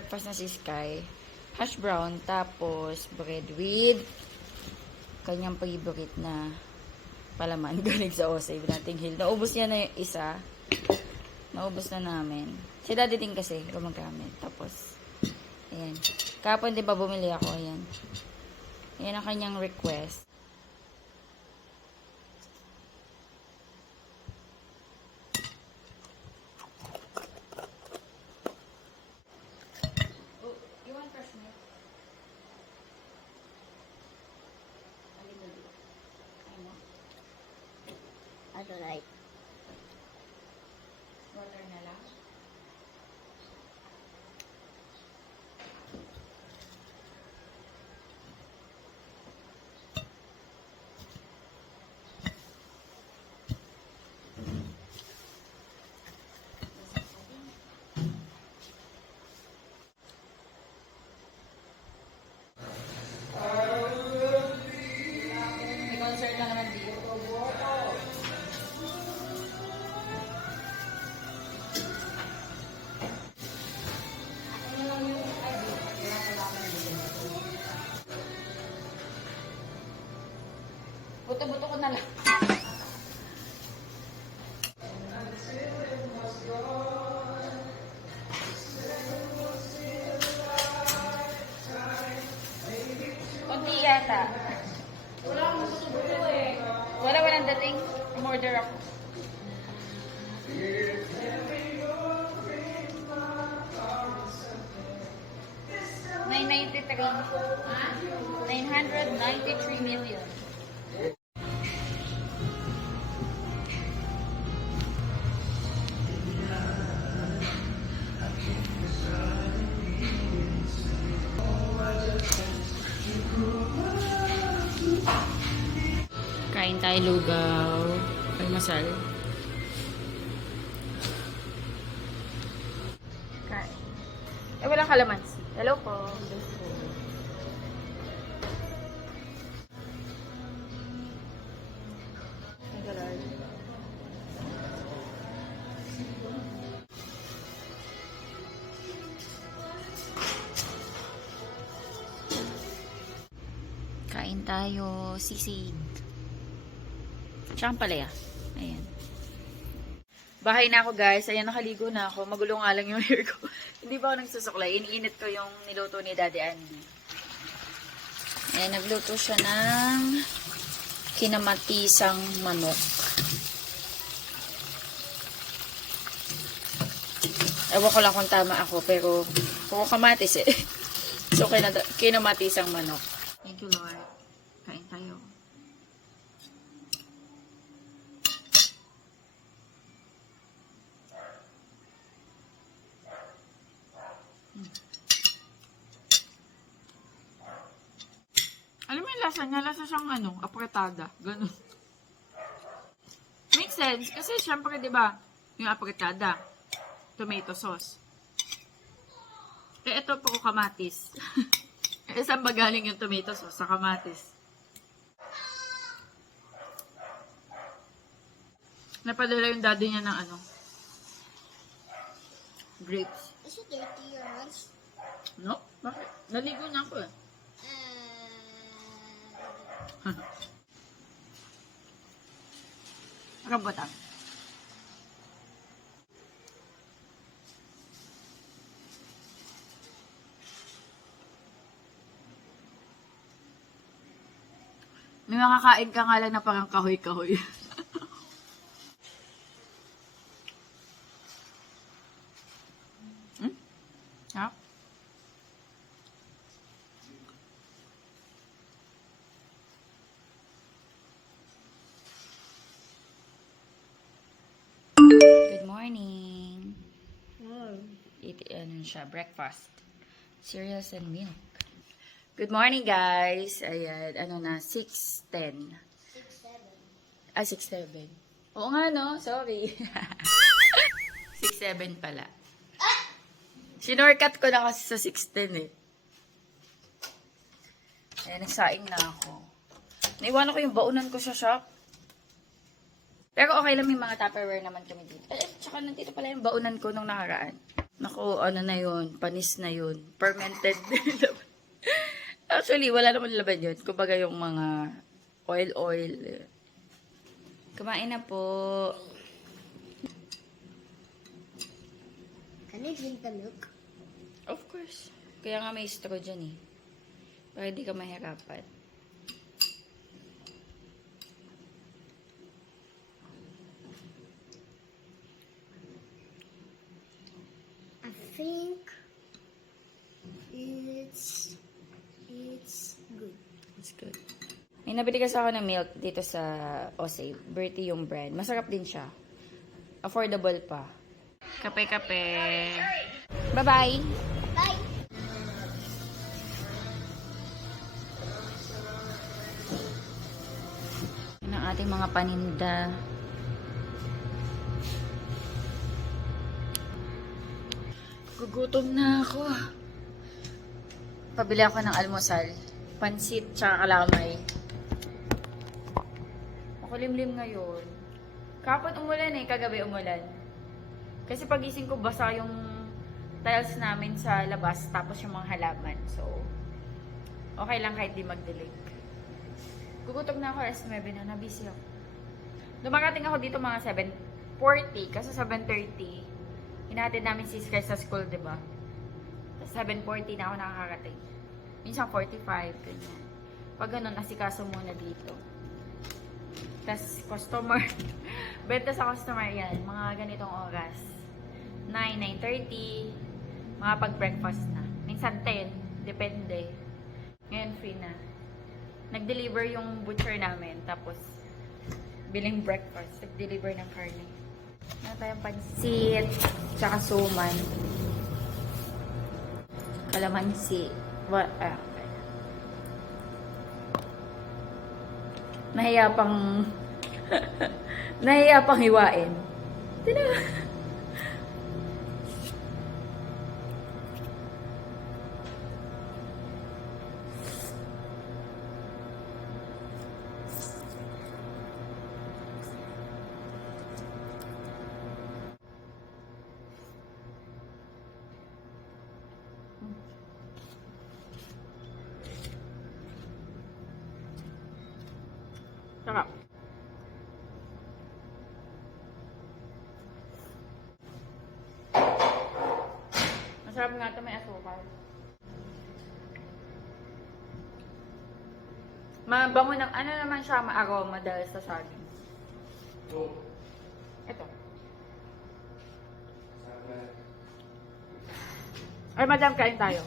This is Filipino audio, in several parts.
breakfast na si Sky. Hash brown, tapos bread with kanyang favorite na palaman galing sa Osay, Nating Hill. Naubos niya na yung isa. Naubos na namin. Si Daddy din kasi gumagamit. Tapos, ayan. Kapon din pa bumili ako, ayan. Ayan ang kanyang request. Oh, you want fresh milk? I don't like. Water na lang. May concert na naman dito. Buto-buto ko na lang. Kunti yata. Wala akong buto-buto eh. Walang dating. Umorder ako. $993 million. Kain tayo lugaw. Almasal. Kain. Walang kalamansi. Hello po. Kain tayo. Sisig. Tsaka palaya. Ayan. Bahay na ako guys. Ayan, nakaligo na ako. Magulo nga lang yung hair ko. Hindi ba ako nagsusuklay? Iniinit ko yung niluto ni Daddy Andy. Ayan, nagluto siya ng kinamatisang manok. Ewan ko lang kung tama ako, pero puro kamatis eh. So, kinamatisang manok. Thank you, Lord. Kain tayo. Alam mo yung lasa niya? Lasa siyang apretada. Ganun. Makes sense. Kasi syempre, di ba, yung apretada, tomato sauce. Eh, ito po kamatis. Eh, saan ba galing yung tomato sauce? Sa kamatis. Napadala yung daddy niya ng grapes. Is it dirty your hands? No? Bakit? Naligo na ako eh. Rambutan. May makakain ka nga lang na parang kahoy-kahoy. Ha? Good morning. Siya, breakfast. Cereals and milk. Good morning, guys. Ayan, 6:10. 6-7. 6:07. Oo nga, no? Sorry. 6:07 pala. Sinorkat ko na kasi sa 6:10 eh. Ayan, nagsaing na ako. Naiwanan ko yung baunan ko sa shop. Pero okay lang, may mga Tupperware naman kami dito. Tsaka nandito pala yung baunan ko nung nakaraan. Naku, ano na yun, panis na yun. Fermented. Actually, wala naman laban yun. Kumbaga yung mga oil. Kumain na po. Can I drink the milk? Of course. Kaya nga may straw dyan eh. Para di ka mahirapan. I think it's good. It's good. May nabili kasi ako ng milk dito sa Osay. Bertie yung brand. Masarap din siya. Affordable pa. Kape-kape. Bye-bye! Bye. Yan ang ating mga paninda. Gugutom na ako. Pabili ako ng almusal. Pansit tsaka kalamay. Makulimlim ngayon. Kapon umulan eh, kagabi umulan. Kasi pagising ko basa yung tiles namin sa labas tapos yung mga halaman. So, okay lang kahit di magdilig. Gugutom na ako, alas 9 na, nabisi ako. Dumarating ako dito mga 7:40 kasi 7:30. Hinahatid namin si Sky sa school, diba? Tapos 7:40 na ako nakakarating. Minsan 45, ganyan. Pag ganun, asikaso muna dito. Tapos customer, benta sa customer yan, mga ganitong oras. 9, 9:30, mga pag-breakfast na. Minsan 10, depende. Ngayon free na. Nag-deliver yung butcher namin, tapos biling breakfast, nag-deliver ng karne. Meron tayong pansit, tsaka suman. Kalamansi. Okay. Nahiya pang nahiya pang hiwain. Sarap. Masarap nga ito, may asukal. Mabango ng, ano naman siya, ma-aroma dahil sa saging. Ito. Ay, madam, kain tayo.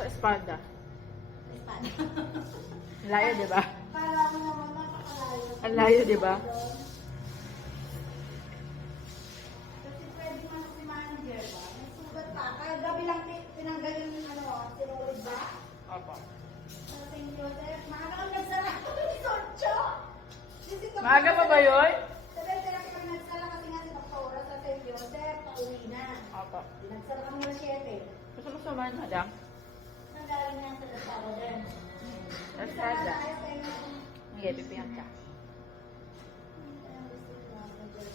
Sa espada. Ang layo, di ba? Parang naman napakalayo. Ang layo, di ba? Kasi pwede man si manager ba? May sugat pa. Kaya gabi lang tinanggal yung sinulid ba? Opo. Sa St. Joseph. Maaga kang nagsara. Sorcho! Maaga pa ba yun? Sabi sila kapag nagsara kasi nga si Doktora sa St. Joseph, pauwi na. Opo. Nagsara kami na 7. Gusto mo samahan, madam? Nanggaling na sa Dasara din. Espada. Sige, pipihan ka.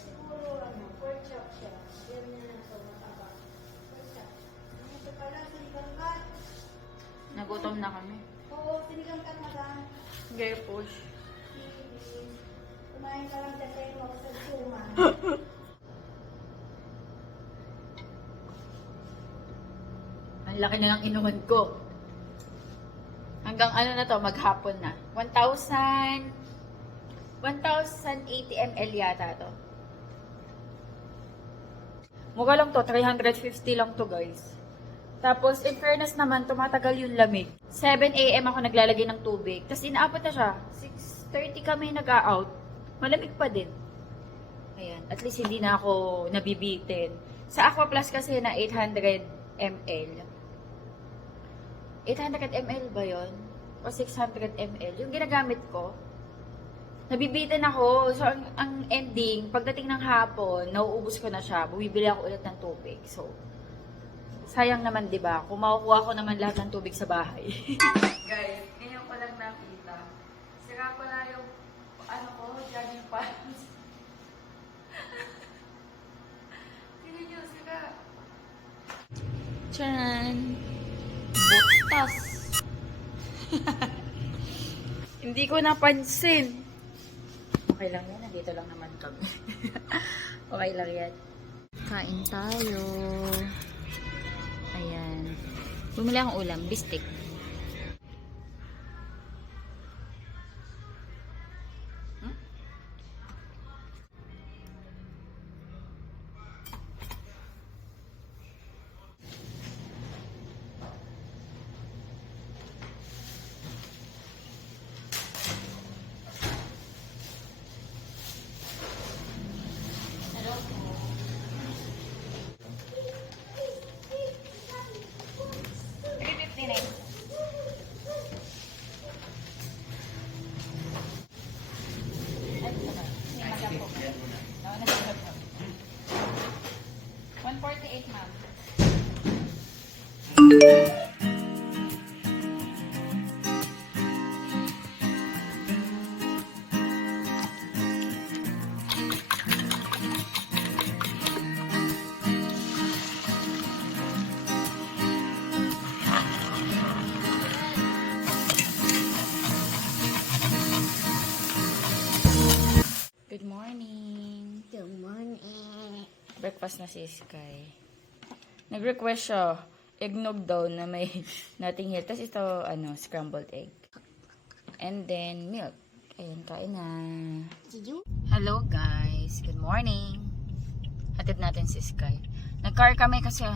Siguro, pork chop siya. Yan na ito, mataba. Pork chop. Ito pala, sinigang kat. Nagutom na kami. Oo, sinigang kat, madam. Sige, push. Sige. Kumain ka lang sa tayo ako sa suma. Ang laki na lang inuman ko. Hanggang ano na to, maghapon na. 1,080 ml yata to. Mukha lang to, 350 lang to guys. Tapos, in fairness naman, tumatagal yung lamig. 7 AM ako naglalagay ng tubig. Tapos inaabot na siya. 6:30 kami nag-out. Malamig pa din. Ayan, at least hindi na ako nabibitin. Sa Aqua Plus kasi na 800 ml. 800 ml ba yon? O 600 ml? Yung ginagamit ko, nabibitin ako. So, ang ending, pagdating ng hapon, nauubos ko na siya. Bumibili ako ulit ng tubig. So, sayang naman, di ba? Kung makukuha ko naman lahat ng tubig sa bahay. Guys, ngayon ko lang nakita. Sira pala yung, ano ko, jogging pants. Charan! Butas! Hindi ko napansin. Okay lang yan. Nandito lang naman kami. Okay lang yan. Kain tayo. Ayan. Bumili akong ulam. Bistik. Good morning. Good morning. Breakfast na si Sky. Nag-request siya, eggnog daw na may Notting Hill. Tapos ito, scrambled egg. And then, milk. Ayan, kain na. Did you? Hello guys. Good morning. Hatid natin si Sky. Nag-car kami kasi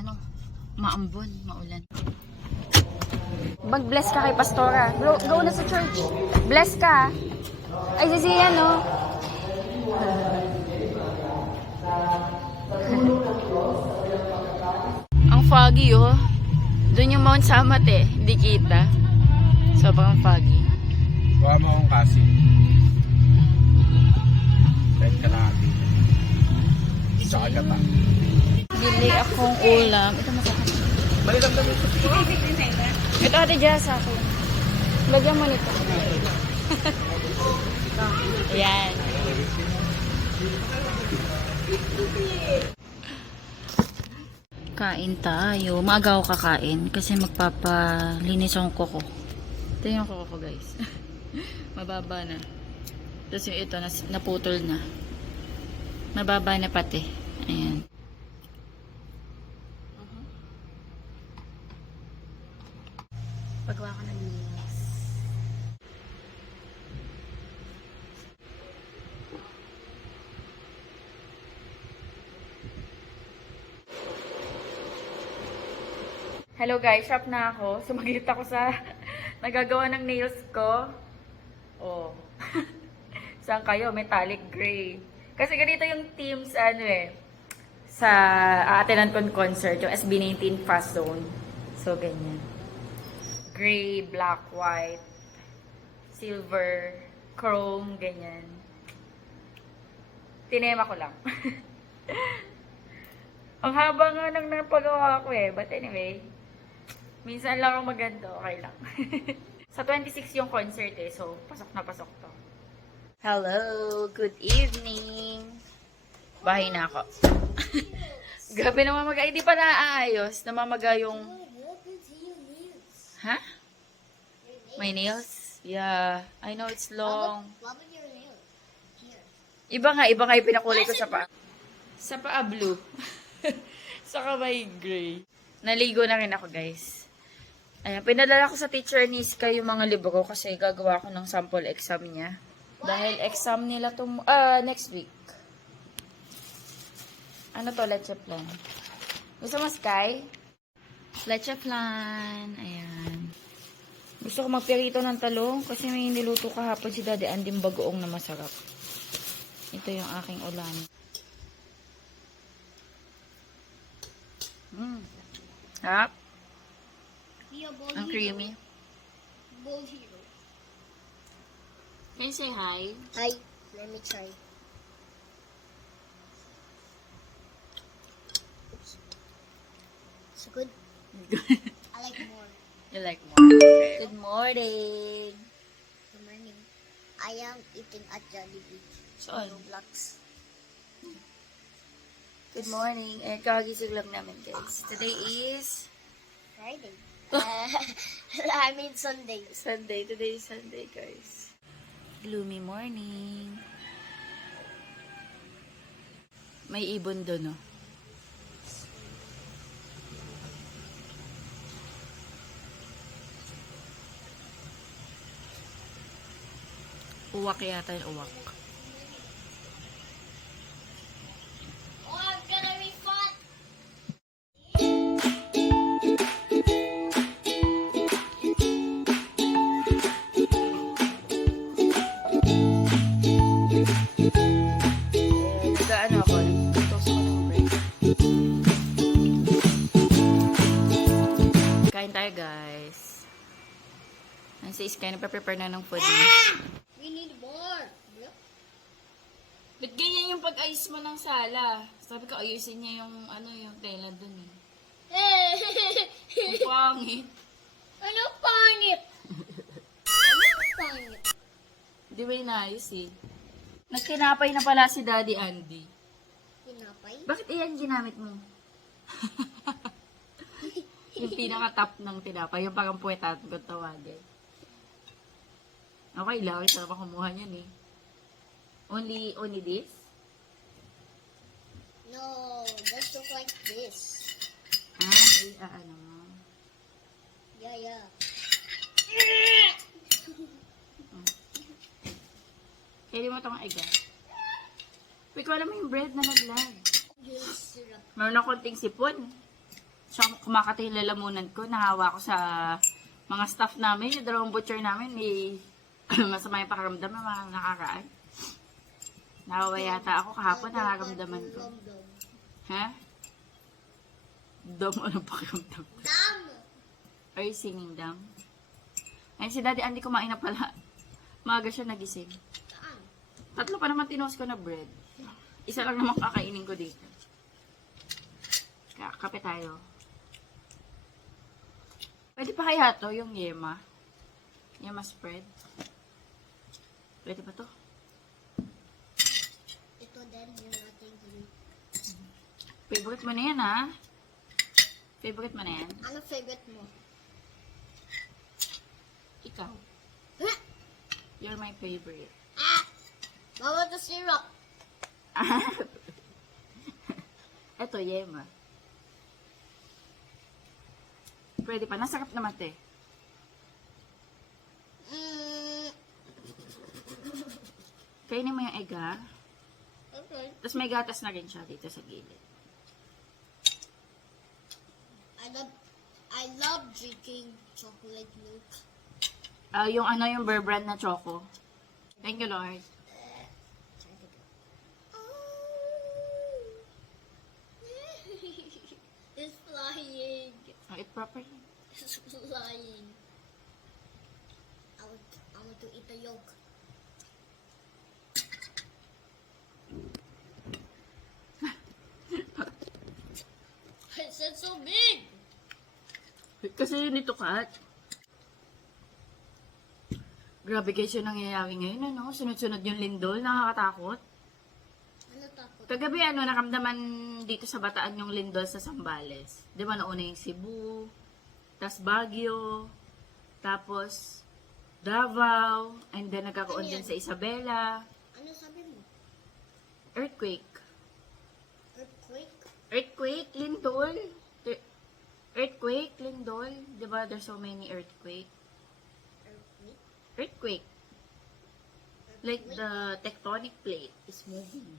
maambon, maulan. Mag-bless ka kay Pastora. Go na sa church. Bless ka. Ay, si Siya, no? Ang foggy, oh. Doon yung Mount Samat, eh. Hindi kita. Sobrang foggy. Buka mo akong kasi. Kahit kalahati. Sa kagata. Bili akong ulam. Ito masakit. Balitam na ito. Ito ate Jess sa akin. Lagyan mo nito. Ayan. Kain tayo. Maaga ako kakain kasi magpapalinis ang kuko. Ito yung kuko ko guys. Mababa na. Tapos yung ito naputol na. Mababa na pati. Ayan. Pagawa ko ng nails. Hello guys, shop na ako. Sumaglit ako sa nagagawa ng nails ko. Oh. Saan kayo? Metallic gray. Kasi ganito yung teams sa aatenan kong concert, yung SB19 Fast Zone. So ganyan. Gray, black, white, silver, chrome, ganyan. Tinema ko lang. Ang haba nga nang napagawa ko But anyway, minsan lang ang maganda, okay lang. Sa 26 yung concert so pasok na pasok to. Hello, good evening. Bahay na ako. Grabe namamaga, hindi pa naaayos. Namamaga yung... Ha? My nails? Yeah, I know it's long. Love your nails. Here. Iba nga yung pinakulay ko sa paa. Sa paa blue. Sa kamay gray. Naligo na rin ako guys. Ayan, pinadala ko sa teacher ni Sky yung mga libro kasi gagawa ko ng sample exam niya. Dahil exam nila next week. Ano to, leche plan? Gusto mo, Sky? Leche plan. Ayan. Gusto ko magpirito ng talong kasi may niluto kahapon si Daddy Andim bagoong na masarap. Ito yung aking ulam. Harap. Ang creamy. Bowl hero. Can you say hi? Hi. Let me try. It's good. I like more. You like more? Okay. Good morning. Good morning. I am eating at Jollibee. Saan? Roblox. Good morning. Kagising lang namin guys. Today is Friday. I mean Sunday. Sunday. Today is Sunday, guys. Gloomy morning. May ibon doon, no? Uwak yata yung uwak. Oh, I'm gonna be fun. Nag-ano ako, nag-toast ako ng bread. Kain tayo, guys. Si Sky, nagpa-prepare na ng food niya. We need more. Ba't ganyan yung pag-ayos mo ng sala? Sabi ko, ayusin niya yung, yung tela dun eh. Ang pangit. Ano pangit? Ano pangit? Di ba inayos eh? Nagtinapay na pala si Daddy Andy. Tinapay? Bakit iyan ginamit mo? Yung pinaka-top ng tinapay, yung parang puwetat kung tawagin. Okay lang, ito naman kumuha niyan eh. Only this? No, let's look like this. Ano mo? Yeah. Kaya mo itong iga. Wait, wala mo yung bread na naglag. Yes, syrup. Meron na konting sipon. So, kumakati yung lalamunan ko. Nahawa ko sa mga staff namin. Yung dalawang butcher namin, may masama yung pakaramdam ng mga nakaraan. Nahawa yata ako kahapon, nakaramdaman ko. Ha? Dam, anong pakiramdam? Dam! Are you singing dam? Ayun, si Daddy Andy kumain na pala. Maaga siya nagising. Saan? 3 pa naman tinos ko na bread. Isa lang naman kakainin ko dito. Kape tayo. Pwede pa kaya to, yung yema? Yema spread? Pwede pa to? Ito din, yung ating green. Favorite mo na yan, ha? Favorite mo na yan? Ano favorite mo? Ikaw. You're my favorite. Mama, the syrup. Eto, yema. Pwede pa. Nasarap naman, te. Kainin mo yung egg, ha? Okay. Tapos may gatas na rin siya dito sa gilid. I love drinking chocolate milk. Yung Bear Brand na choco. Thank you, Lord. It's flying. Eat properly. It's flying. I want to eat the yolk. I said so big. Kasi nito, Kat. Grabe guys yung nangyayari ngayon, ano? Sunod-sunod yung lindol, nakakatakot. Ano takot? Kagabi, nakamdaman dito sa Bataan yung lindol sa Zambales. Di ba, nauna yung Cebu, tas Baguio, tapos Davao, and then nagkakaon din sa Isabela. Ano sabi mo? Earthquake. Earthquake? Earthquake, lindol. Earthquake, lindol. Di ba, there's so many earthquake. Earthquake? Earthquake. Like the tectonic plate is moving.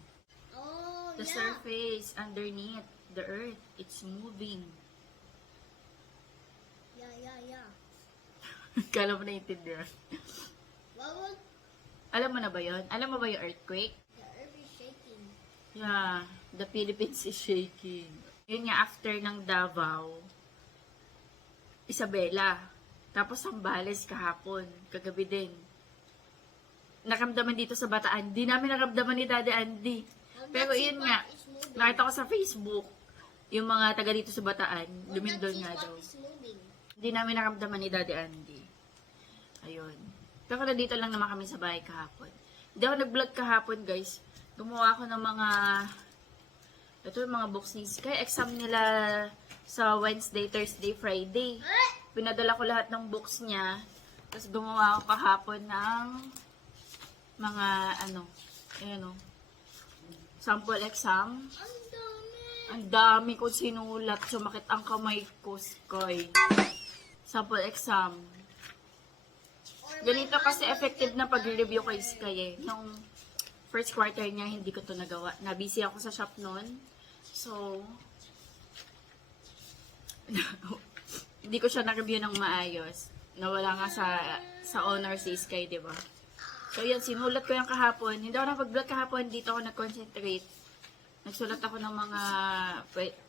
Oh, The yeah. surface underneath the earth, it's moving. Yeah. Kala mo naiintindihan. What? Alam mo na ba yun? Alam mo ba yung earthquake? The earth is shaking. Yeah, the Philippines is shaking. Yun nga, after ng Davao, Isabela, tapos Zambales kahapon, kagabi din. Nakamdaman dito sa Bataan. Di namin nakamdaman ni Daddy Andy. Pero yun nga, nakita ko sa Facebook, yung mga taga dito sa Bataan, lumindol nga daw. Hindi namin nakamdaman ni Daddy Andy. Ayun. Pero nandito lang naman kami sa bahay kahapon. Hindi ako nag-vlog kahapon, guys. Gumawa ako ng mga Ito yung mga books ni Sky. Exam nila sa Wednesday, Thursday, Friday. Pinadala ko lahat ng books niya. Tapos gumawa ako kahapon ng mga sample exam. Ang dami ko sinulat. Sumakit ang kamay ko, Sky. Sample exam. Ganito kasi effective na pag-review kay Sky eh. Nung first quarter niya, hindi ko to nagawa. Nabusy ako sa shop noon. So, hindi ko siya na-review ng maayos. Nawala nga sa honor si Sky, di ba? So, yun, sinulat ko yung kahapon. Hindi ako napag-vlog kahapon. Dito ako nag-concentrate. Nagsulat ako ng mga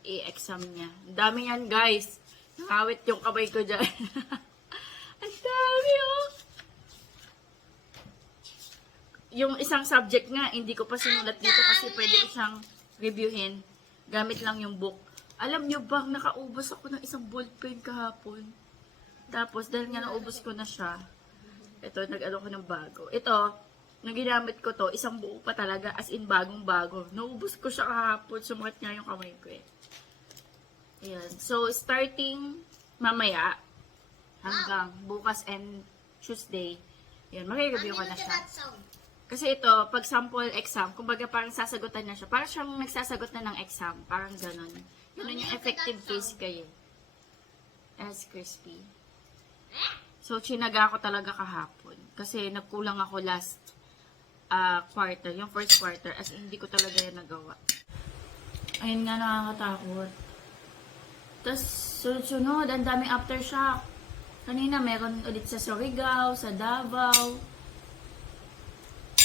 i-exam niya. Ang dami yan, guys. Nakawit yung kamay ko dyan. Ang dami, oh. Yung isang subject nga, hindi ko pa sinulat dito kasi pwede ko siyang reviewin. Gamit lang yung book. Alam nyo bang nakaubos ako ng isang ballpen kahapon? Tapos, dahil nga naubos ko na siya, ito, nag-ano ko ng bago. Ito, nang ginamit ko to, isang buo pa talaga, as in bagong-bago. Naubos ko siya kahapon, sumakit nga yung kamay ko eh. Ayan. So, starting mamaya, hanggang bukas and Tuesday, ayan, mag-review ko na siya. Kasi ito, pag sample exam, kumbaga parang sasagutan na siya. Parang siyang nagsasagot na ng exam. Parang ganon. Yun yung effective case kayo. As crispy. So, chinaga ako talaga kahapon. Kasi nagkulang ako last quarter. Yung first quarter. As in, hindi ko talaga yan nagawa. Ayun nga, nakakatakot. Tapos, sunod-sunod, ang daming aftershock. Kanina, meron ulit sa Surigao, sa Davao.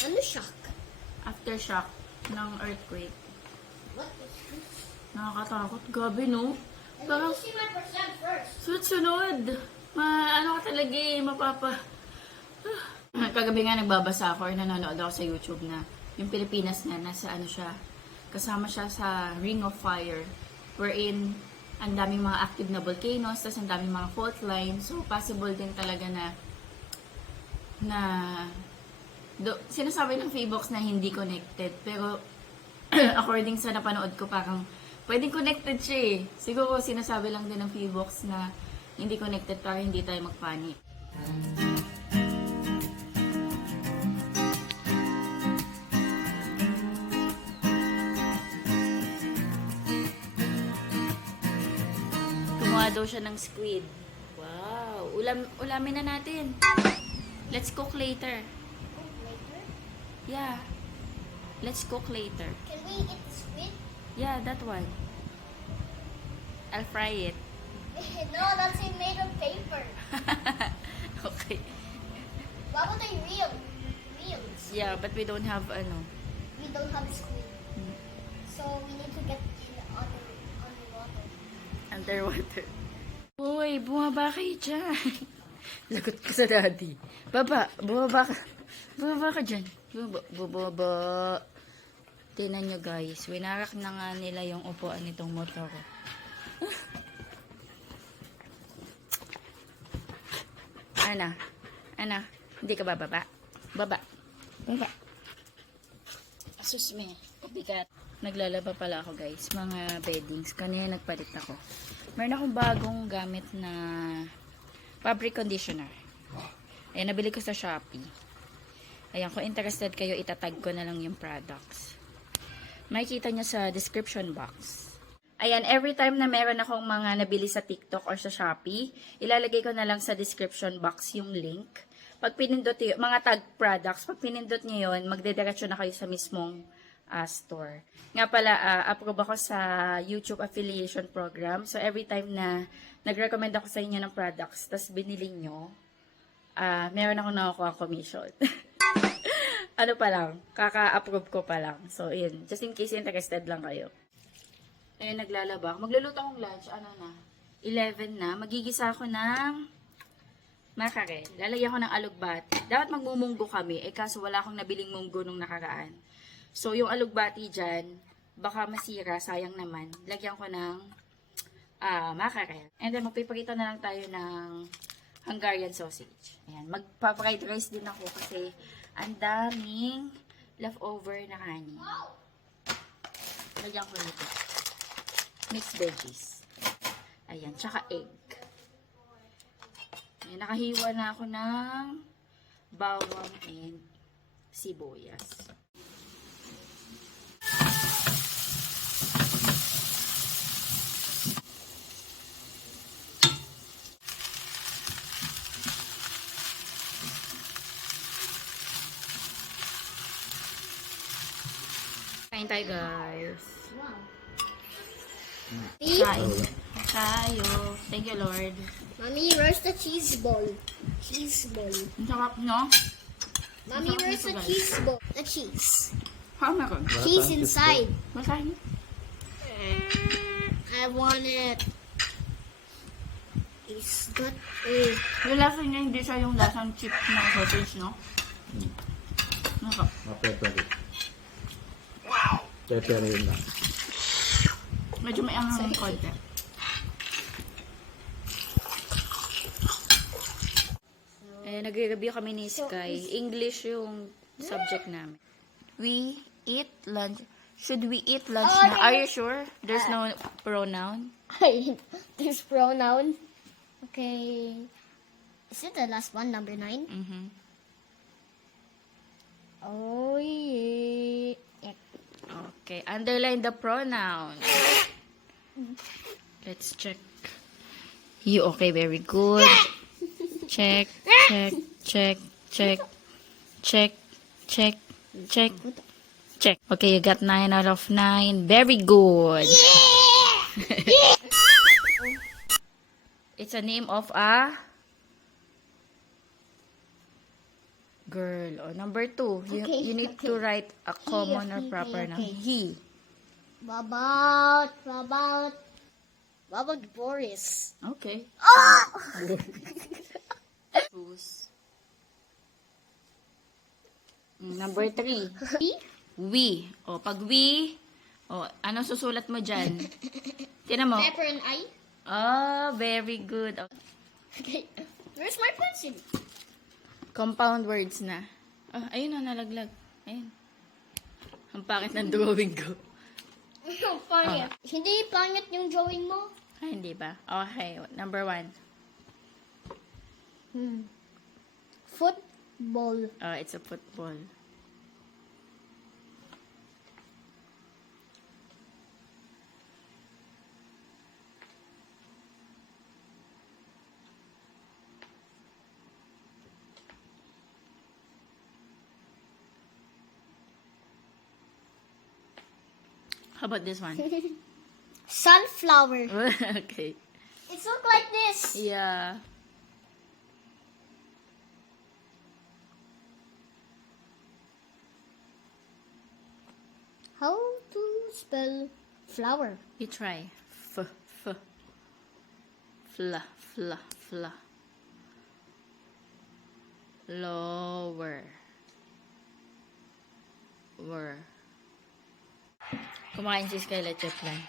Ano shock? Aftershock ng earthquake. What is this? Nakakatakot. Gabi, no? Parang I need to see my percent first. sunod-sunod. Ano ka talaga eh, mapapa... Kagabi nga nagbabasa ako or nanonood ako sa YouTube na yung Pilipinas na nasa ano siya, kasama siya sa Ring of Fire wherein ang daming mga active na volcanoes, tapos ang daming mga fault lines. So, possible din talaga na sinasabi ng Feebox na hindi connected. Pero, according sa napanood ko, parang pwedeng connected siya eh. Siguro sinasabi lang din ng Feebox na hindi connected para hindi tayo magpanic. Gumawa daw siya ng squid. Wow! Ulamin na natin. Let's cook later. Cook later? Yeah. Let's cook later. Can we eat the squid? Yeah, that one. I'll fry it. No, that's made of paper. Okay. Why would I reels? Yeah, but we don't have We don't have squid. So we need to get in underwater. underwater. Uy, bumaba kayo dyan. Lagot ka sa daddy. Bumaba ka dyan. Bumaba. Tingnan nyo guys, winarak na nga nila yung upuan nitong motor ko. Ana, hindi ka bababa. Baba. Asus me, bigat. Naglalaba pala ako guys, mga beddings. Kanina nagpalit ako. Meron akong bagong gamit na fabric conditioner. Ayan, nabili ko sa Shopee. Ayan, kung interested kayo, itatag ko na lang yung products. Makikita nyo sa description box. Ayan, every time na meron akong mga nabili sa TikTok or sa Shopee, ilalagay ko na lang sa description box yung link. Pag pinindot yung mga tag products, pag pinindot nyo yun, magdediretso na kayo sa mismong store. Nga pala, approve ako sa YouTube affiliation program. So, every time na nag-recommend ako sa inyo ng products, tas binili nyo, meron ako nakukuha commission. Ano pa lang, kaka-approve ko pa lang. So, yun. Just in case interested lang kayo. Ayun, naglalaba. Magluluto akong lunch. Ano na? 11 na. Magigisa ako ng makarel. Lalagyan ko ng alugbati. Dapat magmumunggo kami. Kaso wala akong nabiling munggo nung nakaraan. So, yung alugbati dyan, baka masira. Sayang naman. Lagyan ko ng makarel. And then, magpiprito na lang tayo ng Hungarian sausage. Ayan. Magpa-fried rice din ako kasi ang daming leftover na kanin. Lagyan ko nito. Mixed veggies. Ayan, tsaka egg. Ayan, nakahiwa na ako ng bawang and sibuyas. Kain tayo, guys. Wow. Kain tayo. Thank you, Lord. Mommy, where's the cheese ball? Cheese ball. Ang sarap, no? Mommy, where's the cheese ball? The cheese. Ha, meron. Cheese inside. Makain. I want it. It's got a... Yung lasa niya, hindi siya yung lasang chip na sausage, no? Naka. Pepper. Wow! Pepper yun lang. Medyo may anghang konti. Nag-review kami ni Sky. English yung subject namin. We eat lunch. Should we eat lunch na? Are you sure? There's no pronoun? There's pronoun. Okay. Is it the last one, number 9? Mm-hmm. Oh, yeah. Okay. Underline the pronoun. Let's check. You okay? Very good. Check, check, check, check, check, check, check, check. Okay, you got 9 out of 9. Very good. It's a name of a girl. Oh, number 2. You need to write a common or proper noun. He. What about Boris? Okay. Choose. Number 3. We. O, pag we, ano susulat mo dyan? Tinan mo. Pepper and I? Oh, very good. Okay. Where's my pencil? Compound words na. Oh, ayun na, nalaglag. Ayun. Ang pangit ng drawing ko. Pangit. Hindi pangit yung drawing mo. Ay, hindi ba? Okay, number 1. Football. Oh, it's a football. How about this one? Sunflower. Okay. It's look like this. Yeah. How to spell flower? You try. Fla. Lower. Kumain si Sky leche flan.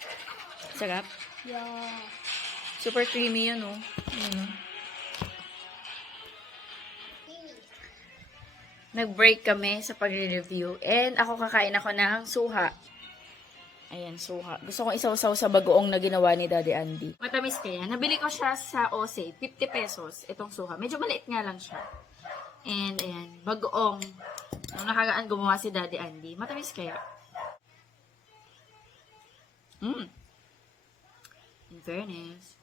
Sarap. Yeah. Super creamy yun, oh. Ayun, oh. Nag-break kami sa pagre-review. And ako kakain ako ng suha. Ayan, suha. Gusto kong isawsaw sa bagoong na ginawa ni Daddy Andy. Matamis kaya. Nabili ko siya sa Ose. 50 pesos. Itong suha. Medyo maliit nga lang siya. And ayan, bagoong. Nung nakagaan gumawa si Daddy Andy. Matamis kaya. In fairness.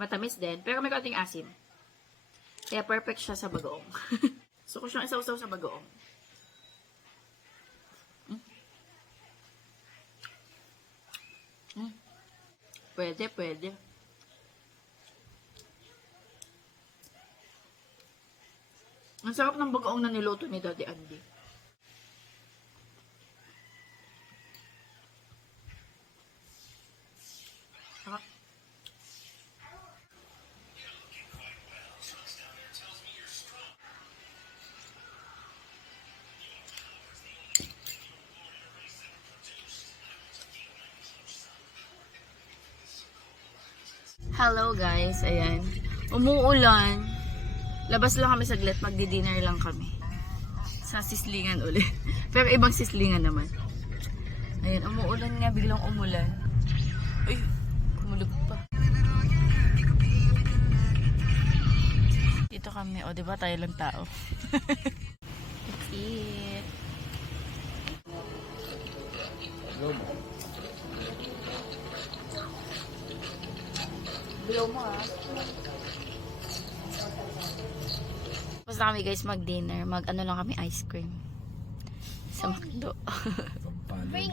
Matamis din. Pero may konting asim. Kaya perfect siya sa bagoong. So, ko siyang isaw-saw sa bagoong. Pwede. Ang sarap ng bagoong na niluto ni Daddy Andy. Sarap. Hello guys, ayan. Umuulan. Labas lang kami saglit, magdi-dinner lang kami. Sa sislingan ulit. Pero ibang sislingan naman. Ayan, umuulan nga, biglang umulan. Ay, kumulog pa. Dito kami, o diba tayo lang tao. That's it. Blow mo ah. Tapos na kami guys mag-dinner. Mag-ano lang kami ice cream. Sa McDo. Bring